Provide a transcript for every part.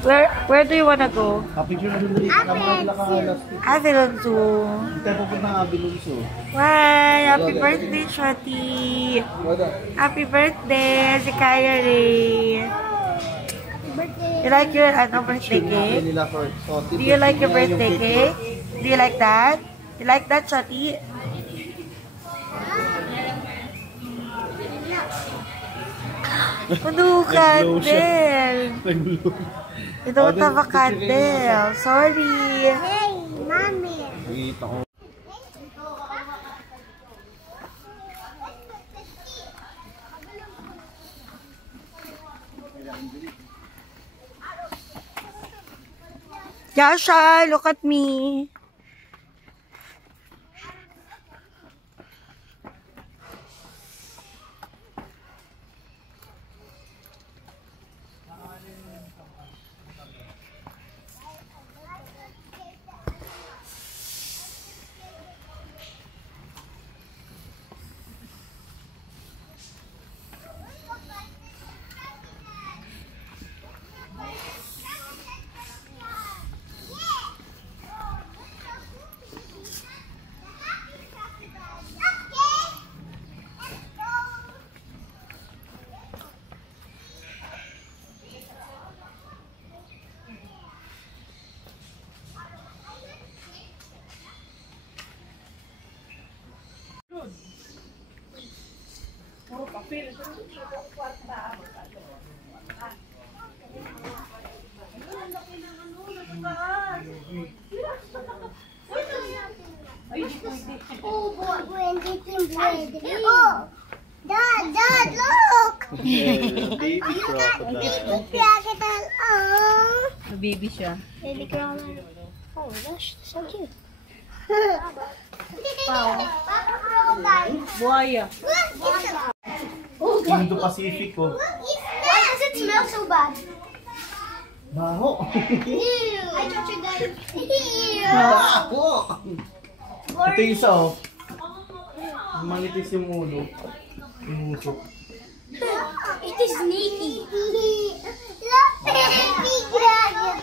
Where do you wanna go? Picture na dito. Avilon Zoo. Tayo pupunta ng Avilon Zoo. Why? Happy birthday, Shorty. Happy birthday, si Kaya Ray. You like your birthday cake? Do you like your birthday cake? Do you like that? You like that, Shorty? Ano, candle? Ito tama candle. Sorry. Hey, mommy. Yasha, look at me. Oh, boy, when they can play. Oh, Dad, look. Baby crocodile. Baby crocodile. Oh. Baby siya. Baby crocodile. Oh, that's so cute. Buhaya. Indo-Pacific, oh. Why does it smell so bad? Baho. Ew. I touched it, guys. Ew. Baho. Ito yung isa, oh. Manitis yung ulo. Yung uso. It is sneaky. Look, baby crocodile.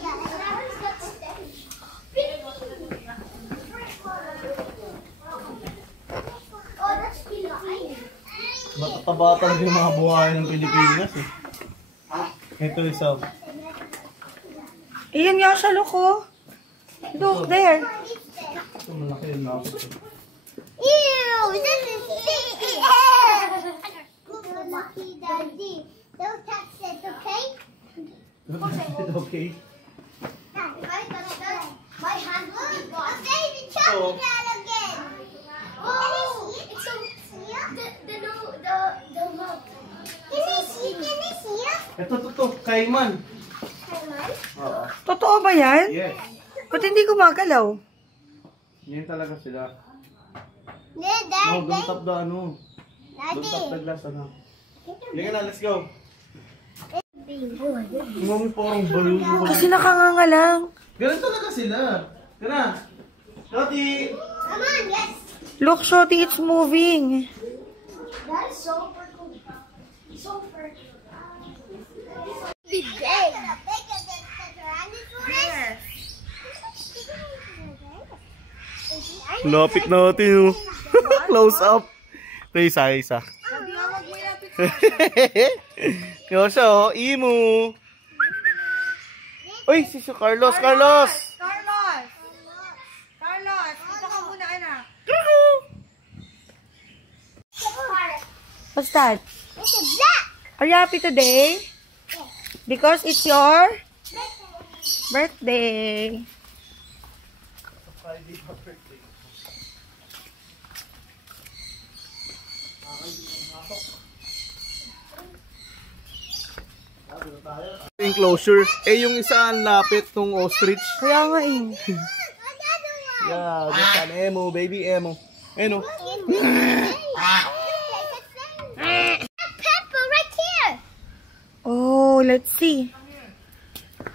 Oh, that's Pinoy. Matataba talaga yung mga buhay ng Pilipinas, eh. Ito isa. Iyan nga siya, look, oh. Look, there. Ito malaki yung lapot. Ew, this is sticky. Lucky Daddy. Don't touch it, okay? Okay. If I touch that, my hand will be gone. A baby chocolate again. Oh, it's so the mouth. Can I see? Ito. Kaiman. Kailan? Oo. Totoo ba yan? Yes. Ba't hindi gumagalaw? Yan talaga sila. Daddy. No, don't tap the ano. Don't tap the glass, ano. Sige na, let's go. Mami, parang balon. Kasi nakanganga lang. Ganun talaga sila. Gana. Shoti. Come on, yes. Look, Shorty, it's moving. That is super cool. Super. Big day. Yes. Lapit natin, oh. Close up. Ito isa. Yosa, oh. Imu. Uy, si Carlos. Carlos! Dito ka muna, anak. What's that? It's a black. Are you happy today? Because it's your birthday. Enclosure. Eh, yung isa ang lapit ng ostrich. Kaya nga eh. Yeah, that's an emo, baby emo. Ano? Pepper right here. Oh, let's see.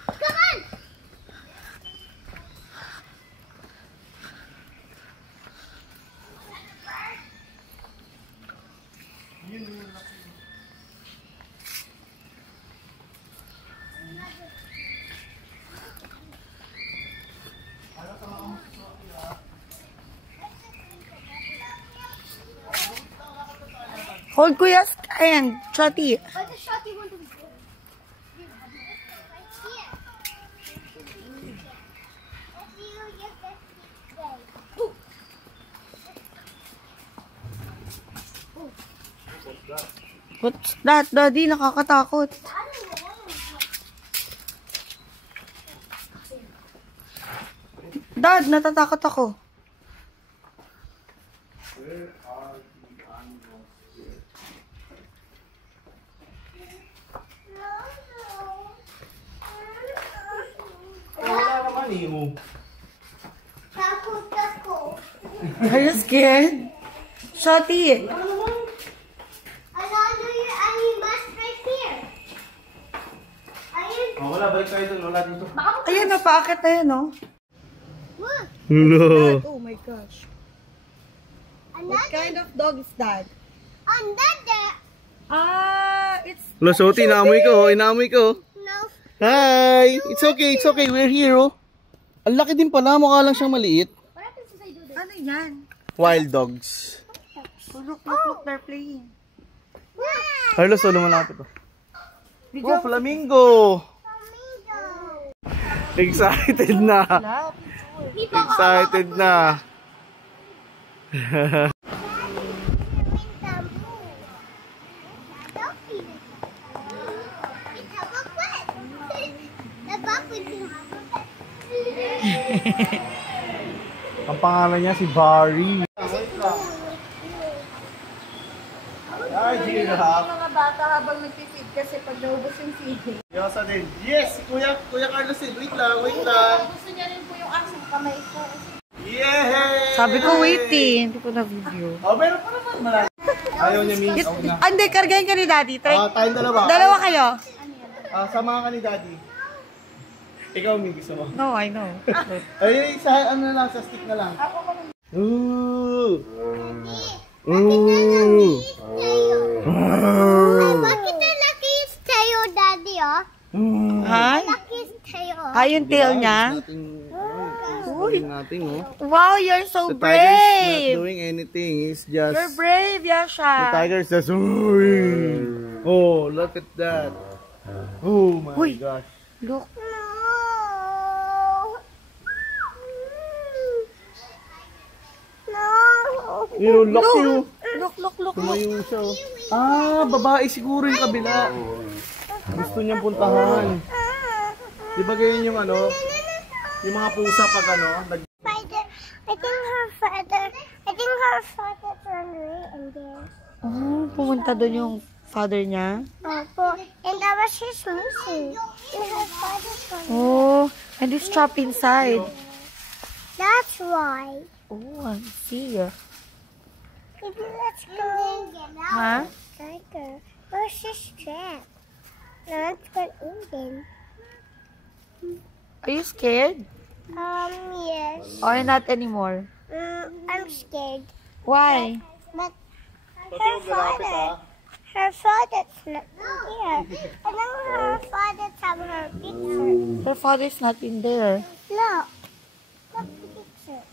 Come on. Hold Kuya's hand, Shotty. But the shotty one to be good. Right here. If you get this way. What's that, Daddy? Nakakatakot. Dad, natatakot ako. Wala naman eh. Oh. Takot ako. Are you scared? Shotty. Another animal right here. Ayun. Oh, wala, balik tayo dun. Wala dito. Ayan, napaakit na yan, no? Look. Hello. Oh my gosh. What Another. kind of dog is that? Another. It's... Hello, Shotty. Inaamoy ko. Inaamoy ko. No. Hi! It's okay, it's okay. We're here, oh. Ang laki din pala. Mukha lang siyang maliit. What happens if I do this? Ano yan? Wild dogs. Oh, look, they're playing. Carlos, solo malapit, oh. Video. Oh, flamingo! Flamingo. Excited na. Excited na. Ang pangalan niya si Barry. Ay, giraffe. Mga bata habang nagpipid kasi pag naubos yung feeding. Yosa din. Yes, Kuya Carlos din. Wait lang. Gusto niya rin po yung aking kamay ko. Yay! Sabi ko waiting. Hindi ko na video. Oh, meron pa naman malaki. Ayaw niya minsan. Ako na. Hindi, kargahin ka ni Daddy. Try. Tayong dalawa. Dalawa kayo. Samahan ka ni Daddy. Ikaw, may gusto mo. No, I know. Ay, sa ano na lang, sa stick na lang. Ooh! Bakit na nakis tayo, Daddy, oh? Hi? Nakis tayo. Yung tail niya. Uy! Natin, oh. Wow, you're so The tiger's not brave. doing anything. He's just... You're brave, The Yasha. tiger's just... Oh, look at that. Oh my Uy. gosh. Look. You look you. Look. Tumayo siya, oh. Babae siguro yung kabila. Gusto niyang puntahan. Di ba ganyan yung ano? Yung mga pusa pag ano? Spider. I think her father's running in there. Oh, pumunta doon yung father niya. Opo. And that was his missing. And her father's running. Oh, and it's trapped inside. That's why. Oh, I see. Maybe let's go. Huh? Tiger. Where's his trap? Now let's go in then. Are you scared? Yes. Or not anymore? I'm scared. Why? But her father's not here. I know her father's have her picture. Her father's not in there. Look. Look the picture.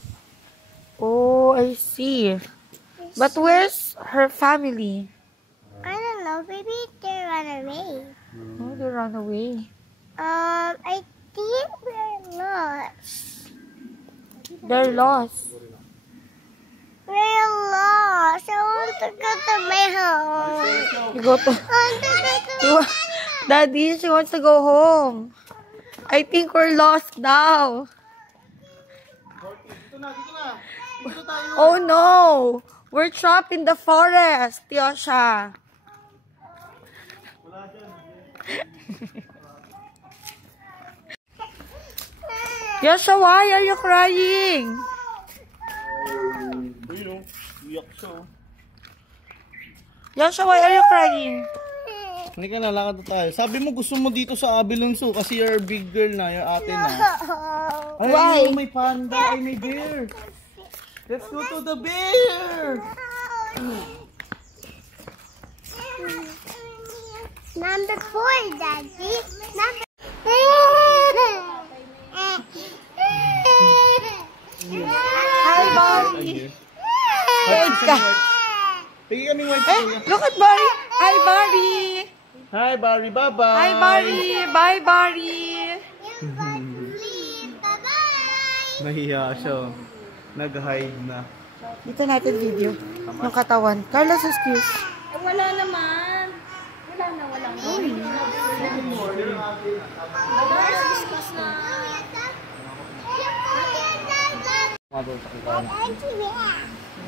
Oh, I see. But where's her family? I don't know. Maybe they run away. Oh, they ran away. I think we're lost. They're lost. We're lost. I want to go to my home. You go to... I want to go to Daddy, she wants to go home. I think we're lost now. Dito na. Dito tayo. Oh no! We're trapped in the forest, Yasha. Yasha, why are you crying? Ayun, uyak siya, oh. Yasha, why are you crying? Hindi ka na, lakad na tayo. Sabi mo gusto mo dito sa Abilon Zoo kasi you're a big girl na, you're ate na. Ay, Why? ayun, may panda, ay may bear. Let's go to the bear! Number 4, Daddy. Number. Hi, Bobby. Wait ka. Pigi kaming Look at Barry. Hi, Barry. Hi, Barry. Bye-bye. Hi, Barry. Bye, Barry. Bye-bye. Nahiya siya. Nag-hide na. Dito natin video. Yung katawan. Carlos, excuse. Wala naman. Wala na.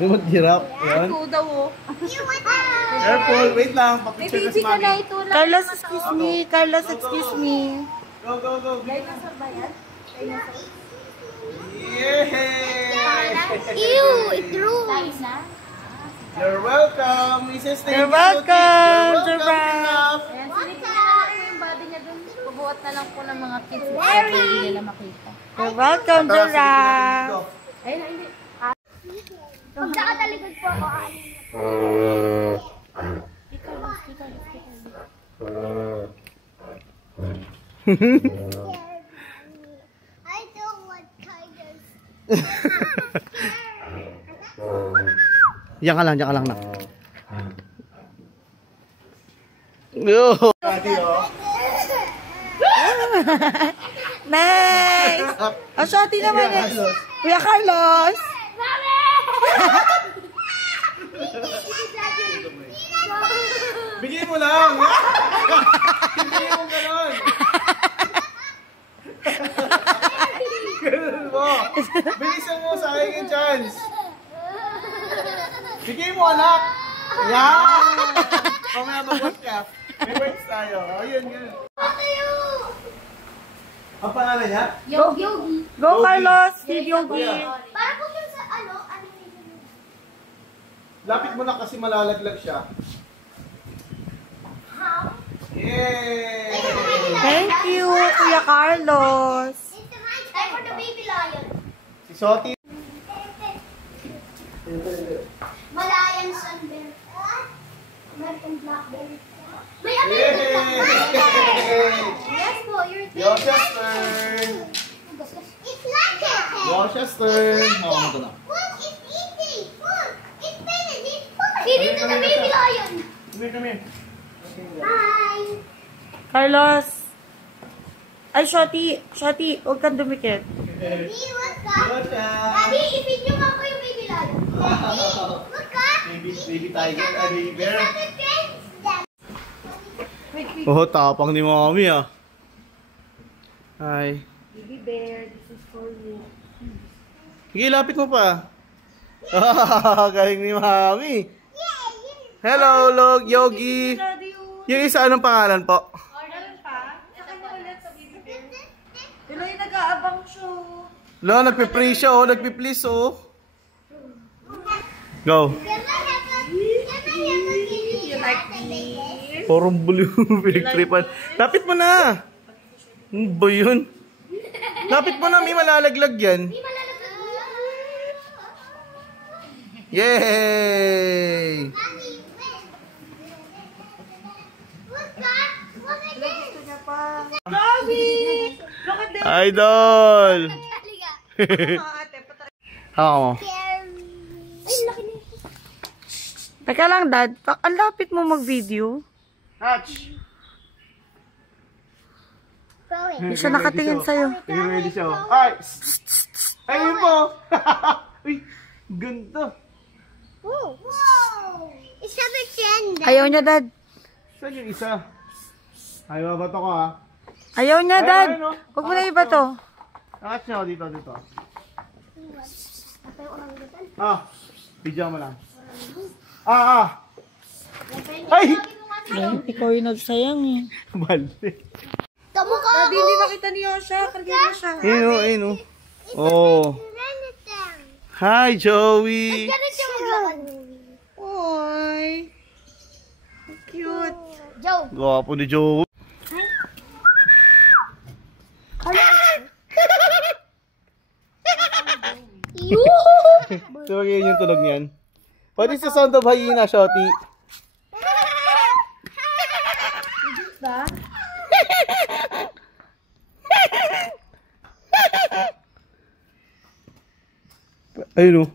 May mag-hirap. Yan. Ito daw oh. Careful. Wait lang. Papicture na si Baby ka na Mami. ito lang. Carlos, excuse me. Carlos, excuse me. Go, go, go. Dinosaur ba yan? Yay! Ew, it drew. Nice na? You're welcome. Mrs. Thank You're you, welcome, Sophie. You're welcome, Jabba. enough. Ayan, silipin na lang po yung body niya dun. Bubuhat na lang po ng mga kids. Para hindi nila makita. You're welcome, Giraffe. Go. Ayun, hindi. Pag nakatalikod po ako, I don't want tigers. Diyan ka lang na. Yo. Nice! Ang shorty naman eh. Kuya Carlos! Bigyan mo lang. Bigyan mo ganon. Ganun mo. Bilisan mo sa akin yung chance. Bigyan mo, anak. Yan. Mamaya mag-watch ka. May words tayo. O, yun. Ang pangalan niya? Yogi. Go, Carlos! Steve Yogi! Para po siya sa Lapit mo na kasi malalaglag siya. Yay! Thank you, Kuya Carlos! Time for the baby lion. Si Soti. Malayan sunbear. American black bear. May Yay! American black bear. Yes po, you're Rochester! It's like it. Rochester! Oo, mo na. Look, it's eating. Look, it's finished. It's food. Feed it to the baby lion. Come here. Hi. Carlos! Ay, Shorty, huwag kang dumikit. Daddy, what's up? Rocha! Daddy, i-feed nyo nga po yung baby lion. Daddy, look up. Baby tiger, baby bear. Other friends. Oh, tapang ni Mami ah. Hi. Baby bear, this is for you. Sige, lapit mo pa. Galing ni Mami. Hello, Yogi. Yung isa, anong pangalan po? Tuloy nag-aabang siya. Lo, nagpe-pray siya oh, nagpe-please oh. Go. You like me? Parang blue, pinagtripan. Lapit mo na. Ano ba yun? Lapit mo na, may malalaglag yan. Yay! Bobby! Look at them! Idol! Haka mo. Ay, laki na. Teka lang, Dad. Ang lapit mo mag-video. Hatch! Hindi siya nakatingin sa'yo. Ready siya. Ay! Ayun po! Uy! Ganda! Whoa! It's a trend. Ayaw niya, Dad. Saan yung isa? Ay, babato ko ha. Ayaw niya, Dad. Ayun, oh. Huwag mo na iba to. Hatch niya ako dito. Ah! Bidyan mo lang. Ay! Ikaw yung nagsayang eh. Balde. Kamukha Daddy, hindi makita niyo siya. Karga niyo siya. Ayun o. Oh. Hi, Joey. Ganun siya maglakad. Oy. Cute. Joe. Gwapo ni Joey. So, yun yung tunog niyan. What is the sound of hyena, Shotty? Ba? Ayun o.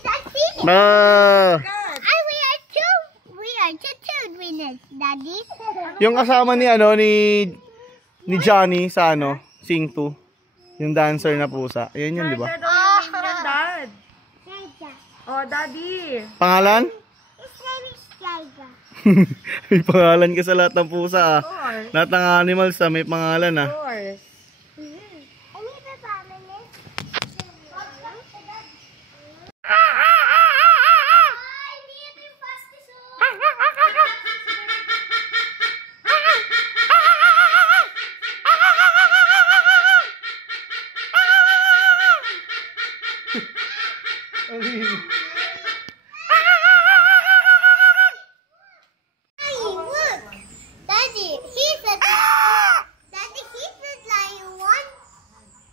That's it. Ah! I will Daddy? Yung kasama ni ni Johnny sa Sing 2. Yung dancer na pusa. Ayan yun, di ba? Dad. Tiger. Oh, Daddy. Pangalan? His name is Tiger. May pangalan ka sa lahat ng pusa ah. Of course. Lahat ng animals may pangalan ah. Of course. I need a family. Look, Daddy, he's a Daddy, he's a lying one.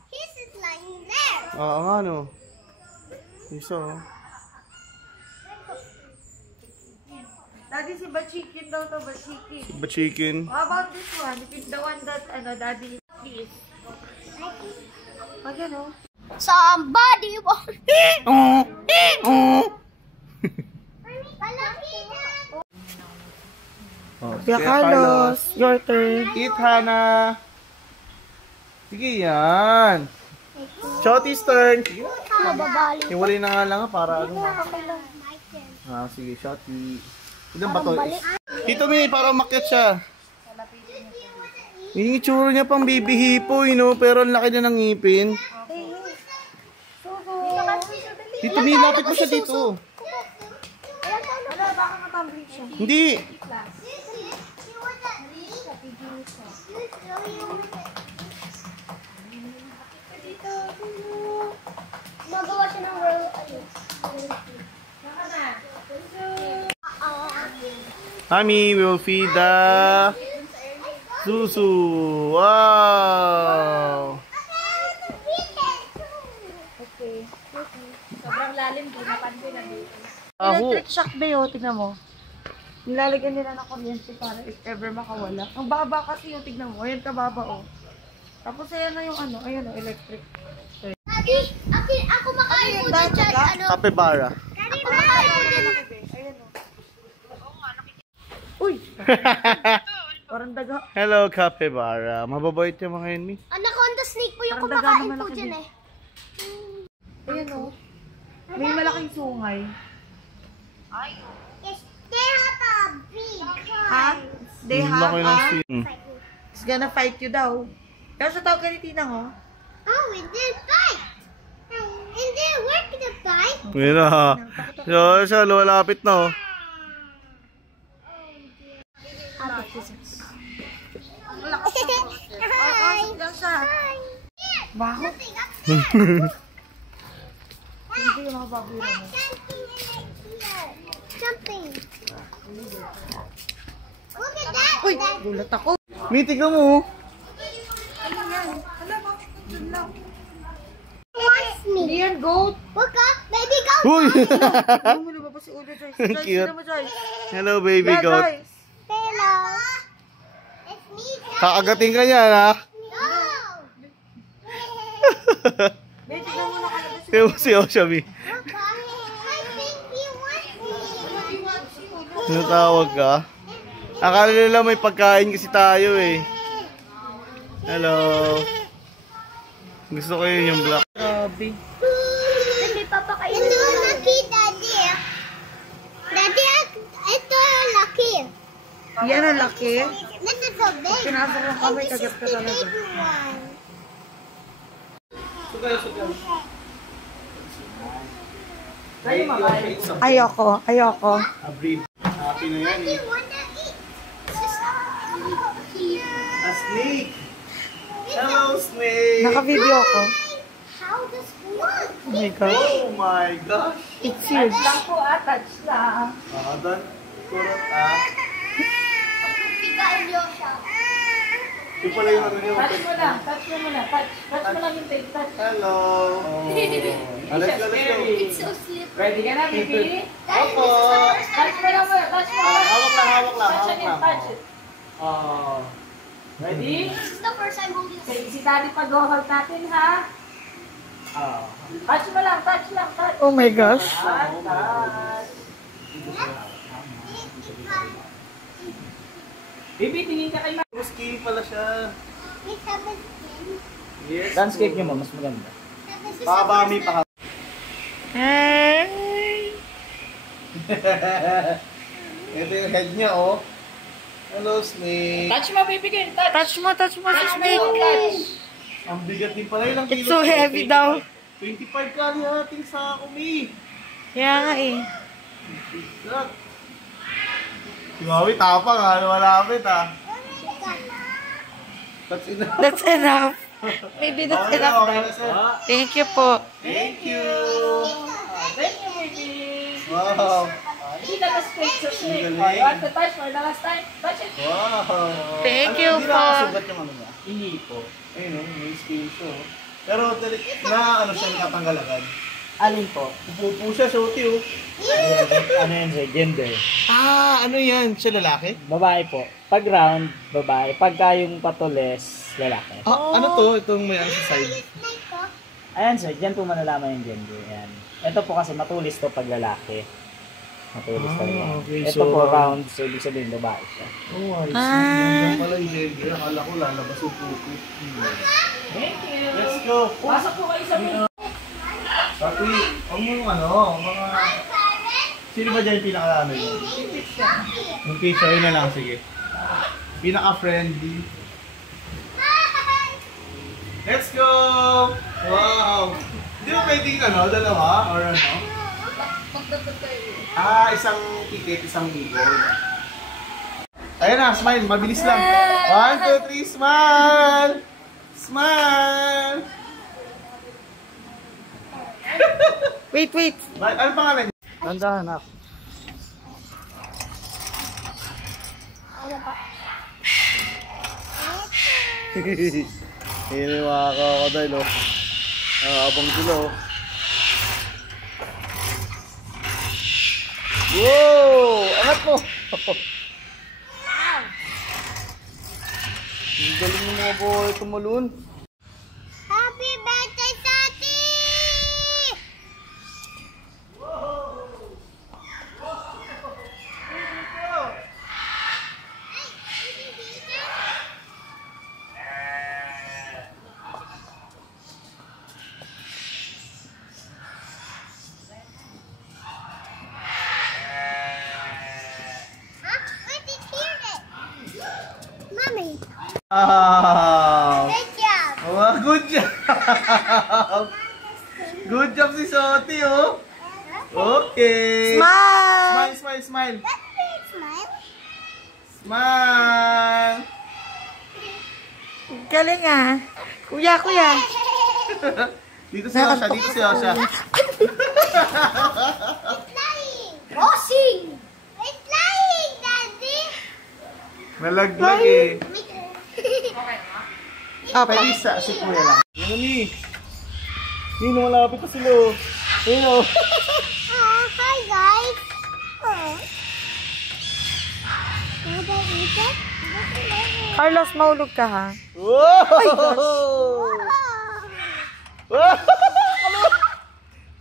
He's just lying there. Oo nga no. Isa oh. Daddy, si Bachikin daw to, Bachikin. Ba chicken? How about this one? It is the one that, Daddy, please. Wag yan, oh. Somebody wants Oh. Oh, Kuya Carlos, your turn. Eat, Hana. Sige yan. Shotty's turn. Sige na. Mababali. Hiwalay na nga lang para ano. Okay lang. Sige, Shotty. Ilan ba to? Tito May, para umakyat siya. Yung itsura niya pang baby hipoy, no? Pero ang laki na ng ngipin. Tito May, lapit mo siya dito. Baka matambling siya. Hindi. Magawa siya ng world. Mommy will feed the Susu. Wow. Sobrang lalim, di napansin na dito. Electric shock ba yun? Tignan mo. Nilalagyan nila ng kuryente para if ever makawala. Ang baba kasi yung tignan mo. Ayan kababa, oh. Tapos ayan na yung ayan o, electric. Ako makain po dyan dyan. Ano? Capybara. Ako makain po dyan. Ayan o. Uy! Parang daga. Hello, Capybara. Mababait yung mga yun, Mi. Anaconda snake po yung Parang daga kumakain naman po ako dyan din. eh. Ayan o. May malaking sungay. Yes, they have a big Ha? They Ang have laki ng a... skin. It's gonna fight you daw. Pero sa tawag ka ni Tinang, oh. Oh, it did fight. And they work the fight. Yun na. Siya, lumalapit na, oh. Hi. Lang siya. Baho. Hindi yung mga baboy mo. Something. Look at that. Uy! Gulat ako. Mi, tignan mo. Ano yan? Hala, bakit dun lang? Wants me. Hindi yan, goat. Look up, baby goat. Uy! Ano mo na ba si Ulo, Joyce? Joyce, Cute. sino mo, Joyce? Hello, baby Yeah, goat. Joyce. Hello. It's me. Kakagating ka niya, ha? No. Baby, tignan mo na kalabas si Tignan mo si Osha, Mi. Look up. I think he wants me. Tinatawag ka? Akala nila may pagkain kasi tayo, eh. Hello. Gusto ko yun yung black. Grabe. Daddy, papakain. Ito lucky, Daddy. Daddy, ito lucky. Yan ang laki. This is so big. Pinasok ng kamay, kagat ka talaga. Baby one. Ayoko, ayoko. Abrid. Happy na yan, You eh. wanna eat? A snake. Hello, snake. Naka-video ako. How does one? Oh my gosh. Oh my gosh. It's huge. Touch lang. Doon. Kurot, ah. Bigain your shop. Yung pala yung ano niya. Touch mo lang, touch mo lang, touch mo lang yung tape, touch. Hello. Let's go, let's go. It's so slippery. Ready ka na, baby? Opo. Touch mo lang, touch mo lang. Hawak lang, hawak lang, Touch hawak again, lang. touch it. Oh. Ready? This is the first time holding Say, si daddy pag-hold natin, ha? Ah. Touch mo lang, touch lang, touch. Oh my gosh. Touch. Baby, tingin ka kay Mama. Skinny pala siya. It's a skin. Yes. Dance cake niyo mo, mas maganda. Pakabami pa. Hey! Ito yung head niya, oh. Hello, Snake. Touch mo, baby, girl. Touch. Touch mo si Snake. Ang bigat din pala. Ilang It's kilo? so heavy daw. 25 kalihating sa kumi. Kaya nga eh. Bigat. Si Mami tapang ha. Malapit ha. That's enough. That's enough. Maybe that's Okay na, enough okay daw. na, sir. Thank you po. Thank you. Thank you, baby. Wow. Hindi na last cake sa snake. Galing. You want to touch for the last time? Touch it. Wow. Thank you Hindi po. nakasugat yung ano ba? Hindi po. Ayun, oh, may scale siya. Oh. Pero na ano siya nakatanggal agad. Alin po? Upo siya, shorty oh. Ano yan sir? Gender. Ah, ano yan? Siya lalaki? Babae po. Pag round, babae. Pagka yung patulis, lalaki. Ah, ano to? Itong may ano sa side. Snake ko. Ayan sir, dyan po malalaman yung gender. Ayan. Ito po kasi matulis to pag lalaki. Matulis to yun. okay. Ito So, po round, so ibig sabihin babae siya. Oh, I see. Ah. Yan pala yung gender. Akala ko lalabas yung pupo. Thank you. Let's go. Pasok po kayo sa mga. Papi, ang mga... Sino ba dyan yung pinaka-ano yun? Yung teacher, yun na lang, sige. Pinaka-friendly. Let's go! Wow! Hindi mo pwedeng ano, dalawa? Or ano? Ah, isang ticket, isang eagle. Ayun na, smile. Mabilis lang. 1, 2, 3, smile! Smile! Wait. Ano pangalan niya? Tandaan ako. Ayun yung mga kakadal, oh. Abang sila, oh. Wow! Angat mo! Ang galing ng mga boy tumalun. Happy birthday, Tati! Huh? Where did you hear it? Mommy, Wow! good job. Oh, good job! Good job si Soti, oh! Okay! Smile! Smile! Let's play smile. Smile! Galing ah. Kuya. Dito si Osha, It's flying. Crossing. It's flying, Daddy. Nalaglag eh. Opo. Pwede si Kuya lang. Ano ni? Yun, malapit na sila, oh. Ayun, oh. Oh, hi guys. Oh. Can I eat it? Carlos, mahulog ka ha? Wow! Wow!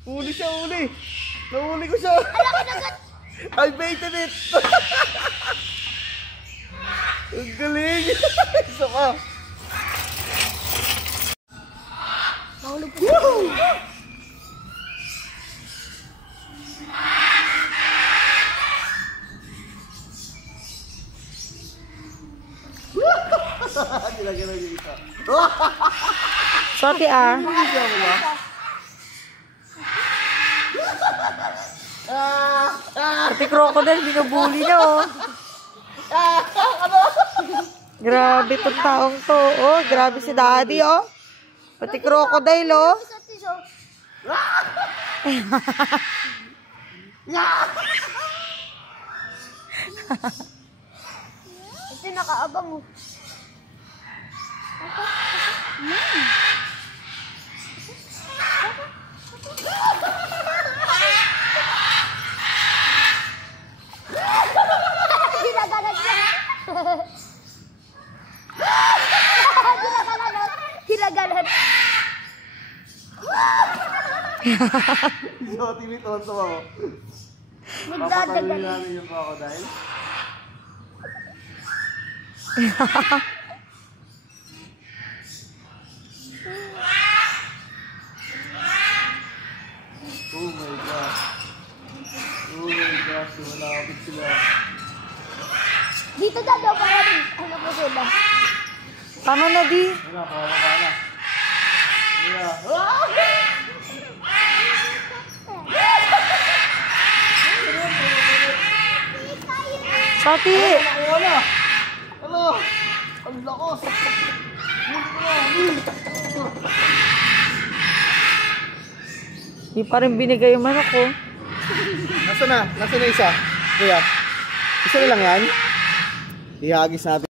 Huli siya, huli. Nahuli ko siya. I baited it. Ang galing. Isa ka. Woo! Ginagano yung isa. Sorry ah. Pati crocodile, binubuli na oh. Grabe tong taong to. Oh, grabe si daddy oh. Pati crocodile oh. Ito nakaabang mo. Ginagalan niya. Ginagalan. So, tiniton sa mga. Nagdadagal. Papatanggalin namin yung crocodile. Oh my gosh. Oh my gosh, malapit sila. Dito daw para din. Ano po sila? Tama na, Di. Wala, kawawa ka na. Wala. Sati! Wala. Ano? Ang lakas. Di pa rin binigay yung manok ko. Nasaan na? Nasaan na isa? Kuya? Isa na lang yan? Ihagis natin.